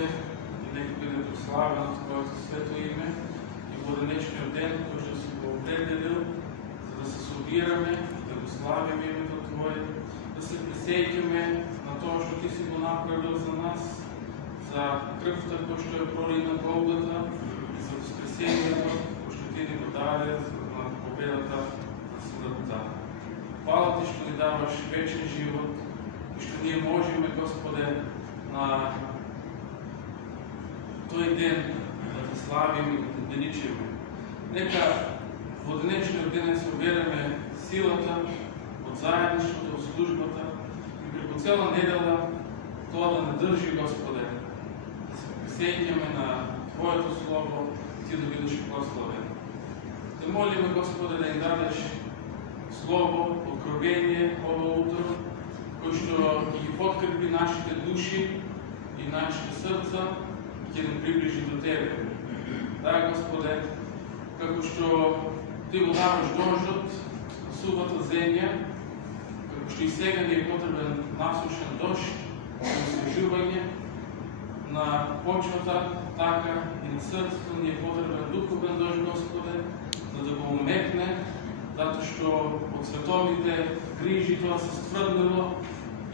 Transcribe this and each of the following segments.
Господе, и нека бъде прославено Твоето свето име и во денешниот ден, кој што си го определил, за да се собираме, да го славиме името Твое, да се присеќаме на тоа што Ти си го направил за нас, за крвта кој што е пролил на Голгота, и за воскресението кој што Ти ни го даде на победата на смртта. Фала Ти што ни даваш вечен живот и што ние можеме, Господе, на тој ден да Те славиме и да Те величиме. Нека во денешниот ден се обереме силата од заедништвото, од службата и преку цела недела тоа да не држи, Господе, да се присеќаме на Твоето Слово и Ти да бидеш прославен. Те молиме, Господе, да им дадеш Слово, откровение ово утро, кој што ги подкрепи нашите души и нашите срца и ќе ни приближи до Тебе. Да, Господе, како што Ти го даваш дождот, сувата земја, како што и сега ни е потребен насушен дожд, освежување на почвата, така и на срцето ни е потребен духовен дожд, Господе, за да го умекне, затоа што од световните грижи тоа се стврднело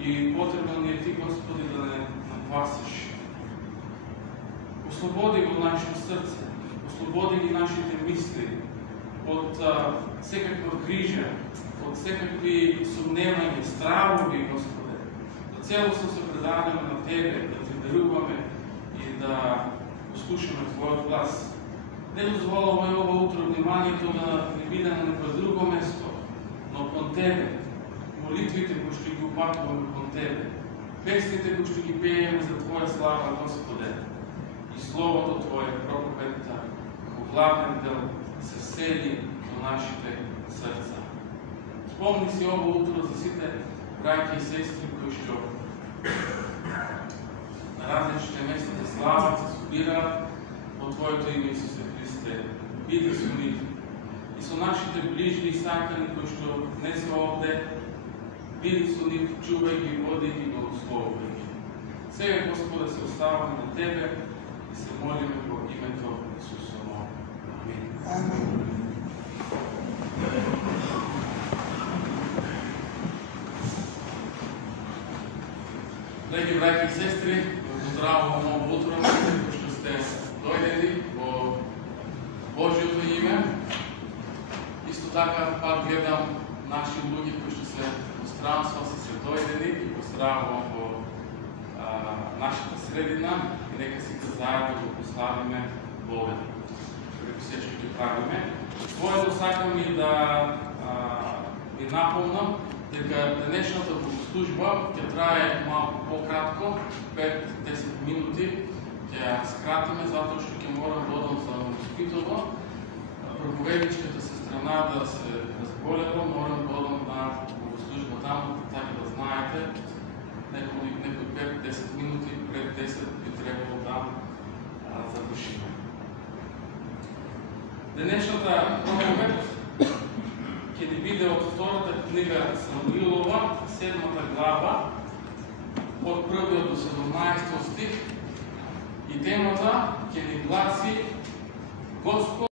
и потребно ни е Ти, Господи, да не напасиш. Ослободи го нашето срце, ослободи ги нашите мисли од секаква грижа, од секакви сумневања, стравови, Господе, да целосно се предадеме на Тебе, да Ти веруваме и да послушаме Твојот глас. Не дозволуваме ова утро вниманието да не биде на некој друго место, но кон Тебе, молитвите кои што ги упатуваме кон Тебе, песните кои што ги пееме за Твоја слава, Господе, и Словото Твое, проповедта, во главен дел се сели до нашите срца. Спомни си ово утро за сите браќа и сестри кои што на различните места да слават, се собираат во Твоето име, Исусе Христе. Биди со нив и со нашите ближни и сакани кои што не се овде, биди со нив, чувај ги, води ги, благословувај ги. Сега, Господе, се оставаме на Тебе и се молиме во името Исусово. Амин. Драги браќи и сестри, го поздравувам ово утро, кои што сте дојдени во Божјото име. Исто така пак гледам наши луѓе кои што се во странство, се дојдени и поздравувам во нашата средина и нека сите заедно го прославиме Бога. Преку се што ќе правиме. Твоето сакам и да ви наполнам дека денешната богослужба ќе трае малку пократко, 5-10 минути, ќе ја скратиме затоа што ќе морам да одам за Моспитово. Проповедничката сестрана да се разболела, морам да одам на богослужба таму, така да знаете, некои 5-10 минути пред 10 би требало да завршиме. Денешната проповед ќе ни биде од втората книга Самуилова, 7-та глава, од 1 до 17 стих, и темата ќе ни гласи Господ